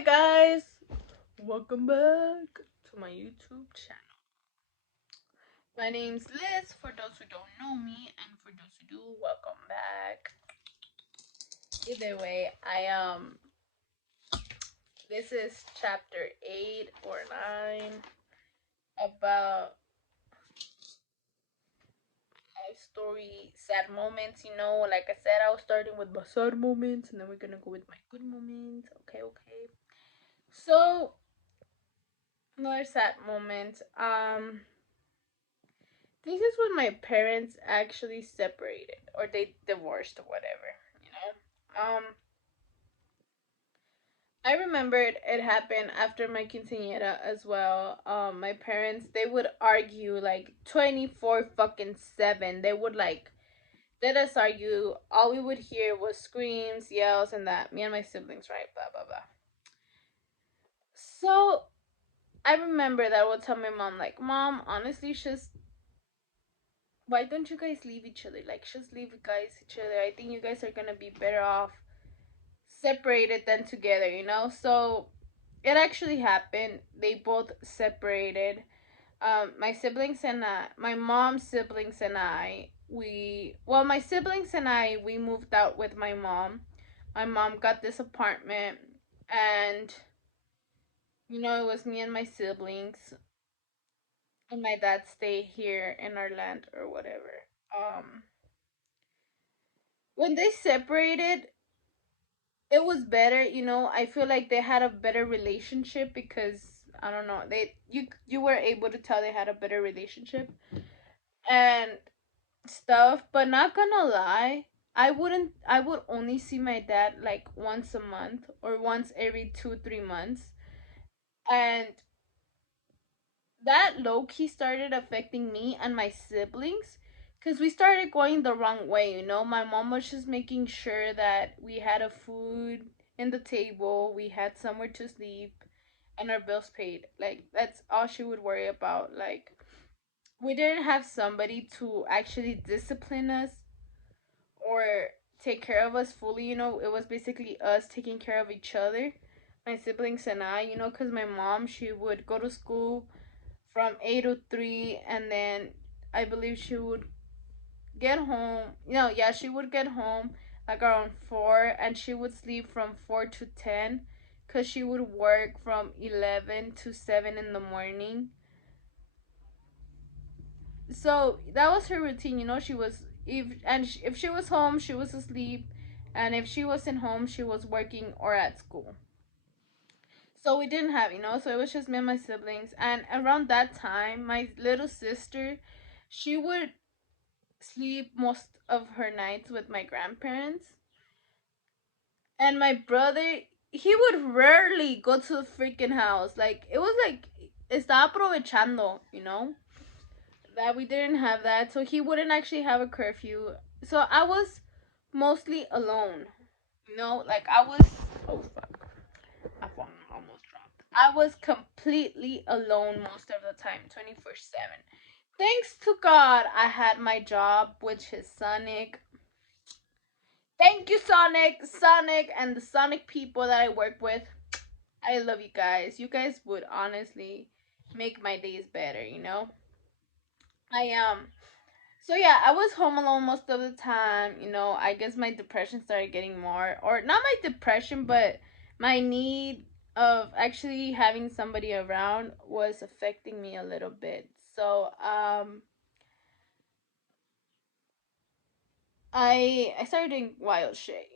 Hi guys, welcome back to my YouTube channel. My name's Liz, for those who don't know me, and for those who do, welcome back. Either way, this is chapter 8 or 9 about life story, sad moments. Like I said, I was starting with my sad moments, and then we're gonna go with my good moments. Okay. So, another sad moment. This is when my parents actually separated or they divorced or whatever. I remembered it happened after my quinceañera as well. My parents, they would argue like 24 fucking 7. They would like let us argue. All we would hear was screams, yells, and that. Me and my siblings, right? Blah blah blah. So I remember that I would tell my mom, like, Mom, honestly, just why don't you guys leave each other? Like, just leave you guys each other. I think you guys are gonna be better off separated than together. So it actually happened. They both separated. My siblings and my mom's siblings and my siblings and we moved out with my mom. My mom got this apartment, and it was me and my siblings, and my dad stayed here in our land or whatever. Um, when they separated, it was better. I feel like they had a better relationship because I don't know, you were able to tell they had a better relationship and stuff. But not gonna lie, I would only see my dad like once a month or once every 2-3 months, and that low key started affecting me and my siblings because we started going the wrong way. My mom was just making sure that we had a food in the table, we had somewhere to sleep, and our bills paid. Like, that's all she would worry about. Like, we didn't have somebody to actually discipline us or take care of us fully. It was basically us taking care of each other, my siblings and because my mom, she would go to school from 8 to 3, and then I believe she would get home. Yeah, she would get home like around 4, and she would sleep from 4 to 10 because she would work from 11 to 7 in the morning. So that was her routine. She was, if she was home, she was asleep, and if she wasn't home, she was working or at school. So we didn't have. So it was just me and my siblings. And around that time, my little sister, she would sleep most of her nights with my grandparents. And my brother, he would rarely go to the freaking house. Like, it was like, estaba aprovechando, that we didn't have that. So he wouldn't actually have a curfew. So I was mostly alone. Like I was, oh fuck, my phone almost dropped. I was completely alone most of the time, 24/7. Thanks to God, I had my job, which is Sonic. Thank you, Sonic, and the Sonic people that I work with. I love you guys. You guys would honestly make my days better. I So yeah, I was home alone most of the time. I guess my depression started getting more, or not my depression, but my need of actually having somebody around was affecting me a little bit. So I started doing wild shit.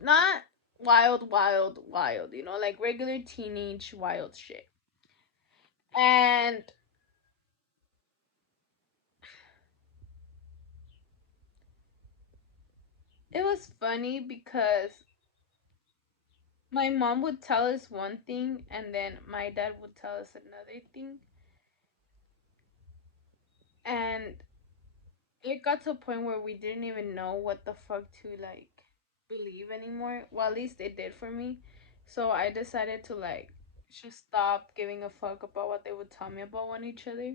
Not wild, like regular teenage wild shit. And it was funny because my mom would tell us one thing and then my dad would tell us another thing. And it got to a point where we didn't even know what the fuck to like believe anymore. Well, at least it did for me. So I decided to like just stop giving a fuck about what they would tell me about one each other.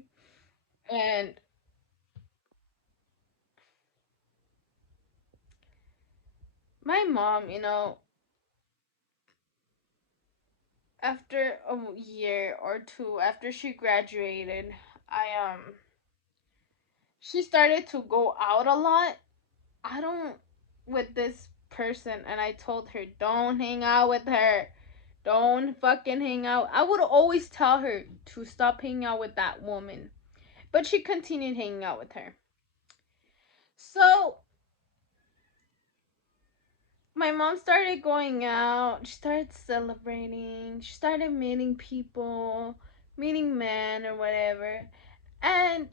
And my mom, after a year or two after she graduated, I she started to go out a lot. I don't with this person, and I told her don't hang out with her. Don't fucking hang out. I would always tell her to stop hanging out with that woman. But she continued hanging out with her. So my mom started going out. She started celebrating. She started meeting people, meeting men or whatever. And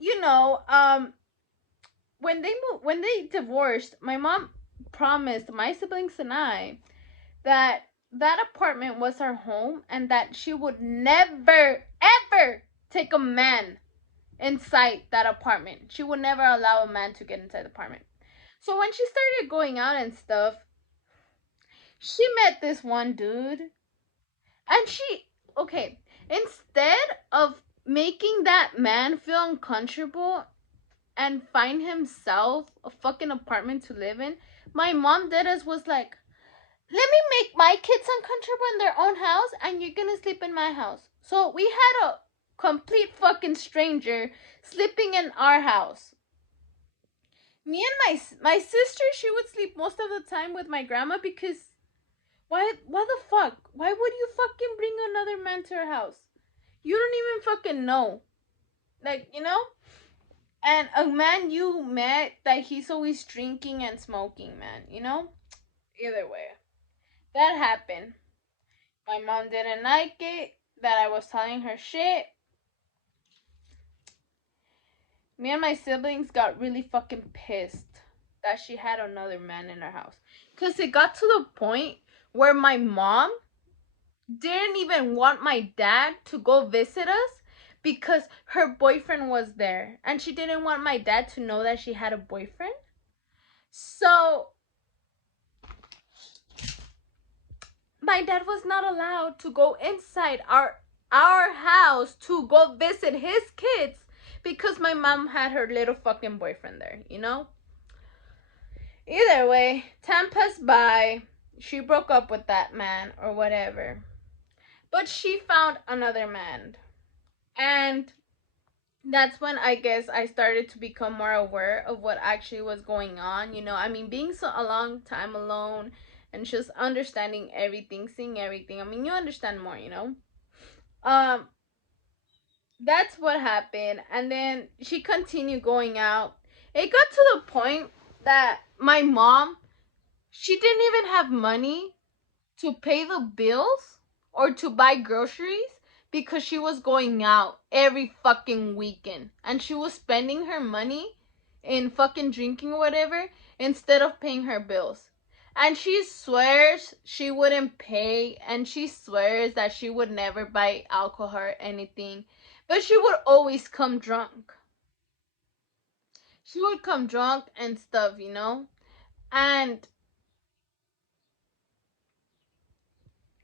you know, when they divorced, my mom promised my siblings and I that that apartment was our home and that she would never ever take a man inside that apartment. She would never allow a man to get inside the apartment. So when she started going out and stuff, she met this one dude, and okay, instead of making that man feel uncomfortable and find himself a fucking apartment to live in, my mom did us was like, let me make my kids uncomfortable in their own house, and you're gonna sleep in my house. So we had a complete fucking stranger sleeping in our house. Me and my sister, she would sleep most of the time with my grandma because why the fuck? Why would you fucking bring another man to our house? You don't even fucking know. Like, you know? And a man you met that he's always drinking and smoking, man, you know? Either way. That happened. My mom didn't like it that I was telling her shit. Me and my siblings got really fucking pissed that she had another man in her house. Because it got to the point where my mom didn't even want my dad to go visit us because her boyfriend was there. And she didn't want my dad to know that she had a boyfriend. So my dad was not allowed to go inside our house to go visit his kids because my mom had her little fucking boyfriend there, you know? Either way, time passed by. She broke up with that man or whatever. But she found another man. And that's when I guess I started to become more aware of what actually was going on. You know, I mean, being so a long time alone and just understanding everything, seeing everything. I mean, you understand more, you know? Um, that's what happened. And then she continued going out. It got to the point that my mom, she didn't even have money to pay the bills or to buy groceries because she was going out every fucking weekend and she was spending her money in fucking drinking or whatever instead of paying her bills. And she swears she wouldn't pay, and she swears that she would never buy alcohol or anything, but she would always come drunk. She would come drunk and stuff, you know? And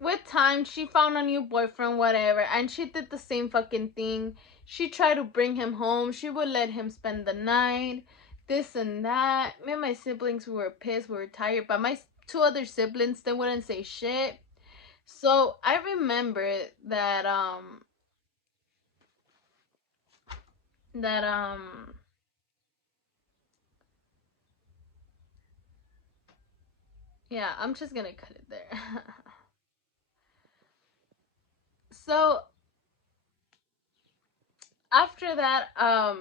with time, she found a new boyfriend, whatever, and she did the same fucking thing. She tried to bring him home. She would let him spend the night, this and that. Me and my siblings, we were pissed, we were tired, but my two other siblings, they wouldn't say shit. So I remember that yeah, I'm just gonna cut it there. So after that, I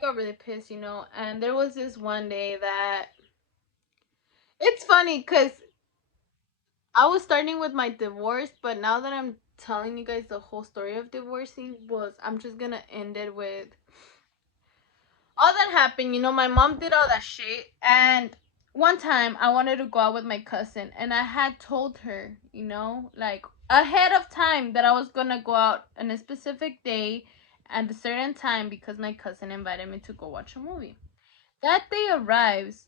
got really pissed, you know, and there was this one day that it's funny because I was starting with my divorce, but now that I'm telling you guys the whole story of divorcing, was I'm just gonna end it with all that happened. You know, my mom did all that shit, and one time I wanted to go out with my cousin, and I had told her, you know, like ahead of time that I was gonna go out on a specific day at a certain time because my cousin invited me to go watch a movie. That day arrives,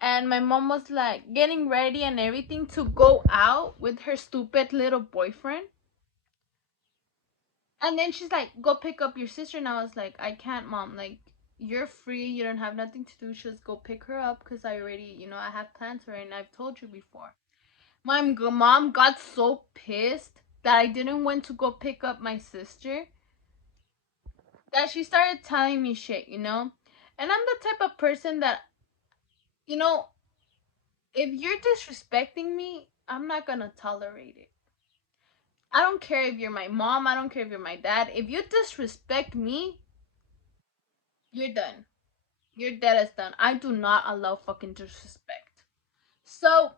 and my mom was like getting ready and everything to go out with her stupid little boyfriend. And then she's like, go pick up your sister. And I was like, I can't, mom. Like, you're free. You don't have nothing to do. Just go pick her up because I already, you know, I have plans for her and I've told you before. My mom got so pissed that I didn't want to go pick up my sister that she started telling me shit, you know? And I'm the type of person that, you know, if you're disrespecting me, I'm not gonna tolerate it. I don't care if you're my mom, I don't care if you're my dad. If you disrespect me, you're done. You're dead as done. I do not allow fucking disrespect. So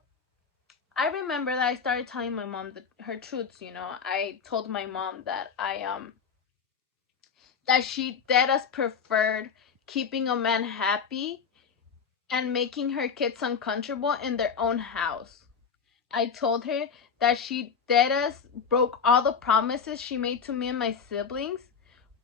I remember that I started telling my mom her truths, you know. I told my mom that that she dead as preferred keeping a man happy and making her kids uncomfortable in their own house. I told her that she dead as broke all the promises she made to me and my siblings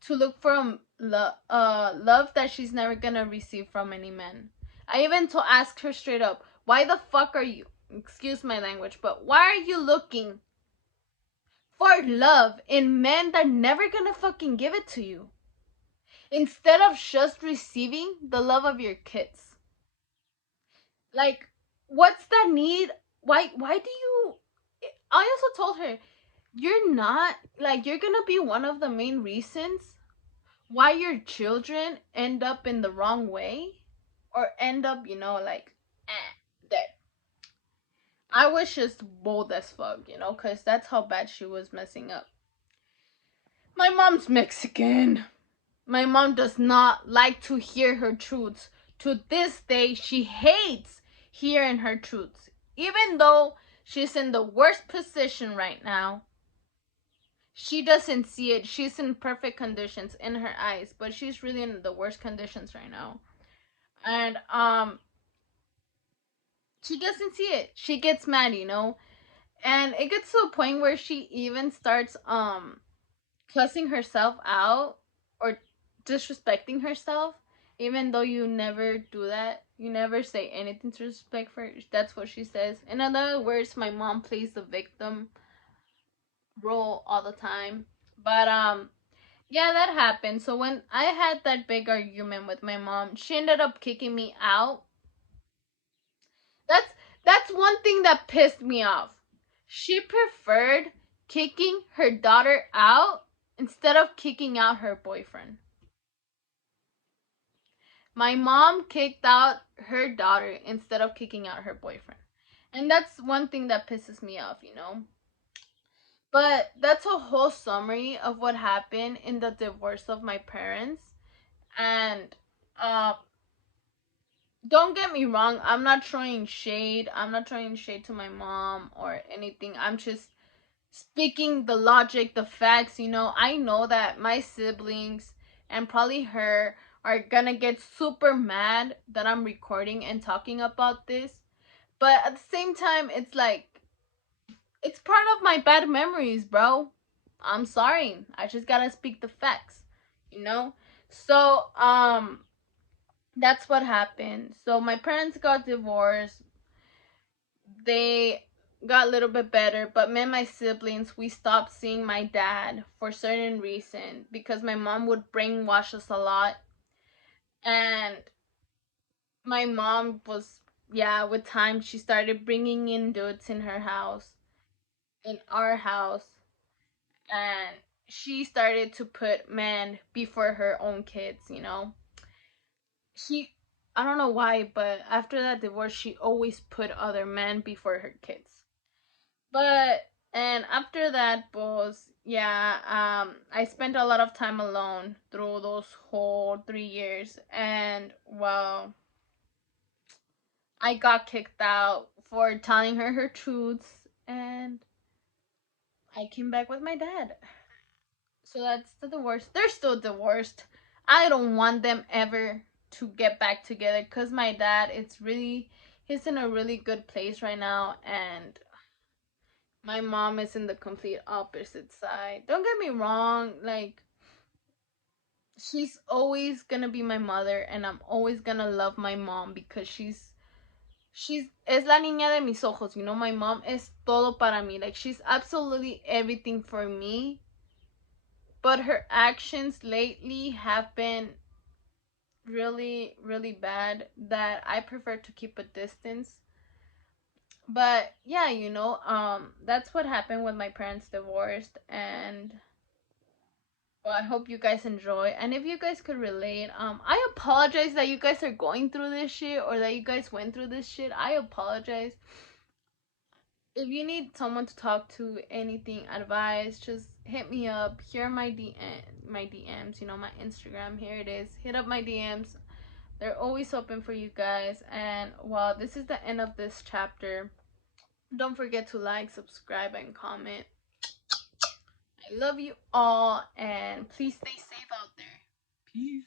to look for love that she's never gonna receive from any man. I even to ask her straight up, why the fuck are you, excuse my language, but why are you looking for love in men that never gonna fucking give it to you? Instead of just receiving the love of your kids. Like, what's that need? Why do you I also told her, you're not like you're gonna be one of the main reasons why your children end up in the wrong way or end up, you know, like dead. I was just bold as fuck, you know, because that's how bad she was messing up. My mom's Mexican. My mom does not like to hear her truths. To this day, she hates hearing her truths. Even though she's in the worst position right now, she doesn't see it. She's in perfect conditions in her eyes, but she's really in the worst conditions right now. And she doesn't see it. She gets mad, you know? And it gets to a point where she even starts cussing herself out or disrespecting herself, even though you never do that. You never say anything to respect her. That's what she says. In other words, my mom plays the victim role all the time. But yeah, that happened. So when I had that big argument with my mom, she ended up kicking me out. That's that's one thing that pissed me off. She preferred kicking her daughter out instead of kicking out her boyfriend. My mom kicked out her daughter instead of kicking out her boyfriend. And that's one thing that pisses me off, you know? But that's a whole summary of what happened in the divorce of my parents. And uh, don't get me wrong, I'm not throwing shade. I'm not throwing shade to my mom or anything. I'm just speaking the logic, the facts, you know. I know that my siblings and probably her are gonna get super mad that I'm recording and talking about this. But at the same time, it's like, it's part of my bad memories, bro. I'm sorry. I just gotta speak the facts, you know? So, that's what happened. So, my parents got divorced. They got a little bit better, but me and my siblings, we stopped seeing my dad for certain reason because my mom would brainwash us a lot. And my mom was, yeah, with time, she started bringing in dudes in her house, in our house, and she started to put men before her own kids, you know. She, I don't know why, but after that divorce, she always put other men before her kids. But and after that was, yeah, I spent a lot of time alone through those whole 3 years, and well, I got kicked out for telling her her truths, and I came back with my dad. So that's the divorce. They're still divorced. I don't want them ever to get back together because my dad, he's in a really good place right now, and my mom is in the complete opposite side. Don't get me wrong, like, she's always gonna be my mother, and I'm always gonna love my mom because she's es la niña de mis ojos, you know. My mom is todo para mí. Like, she's absolutely everything for me. But her actions lately have been really, really bad that I prefer to keep a distance. But yeah, that's what happened when my parents divorced. And well, I hope you guys enjoy. And if you guys could relate, I apologize that you guys are going through this shit, or that you guys went through this shit. I apologize. If you need someone to talk to, anything, advice, just hit me up. Here are my DMs, my Instagram. Here it is. Hit up my DMs. They're always open for you guys. And well, this is the end of this chapter. Don't forget to like, subscribe, and comment. I love you all, and please stay safe out there. Peace.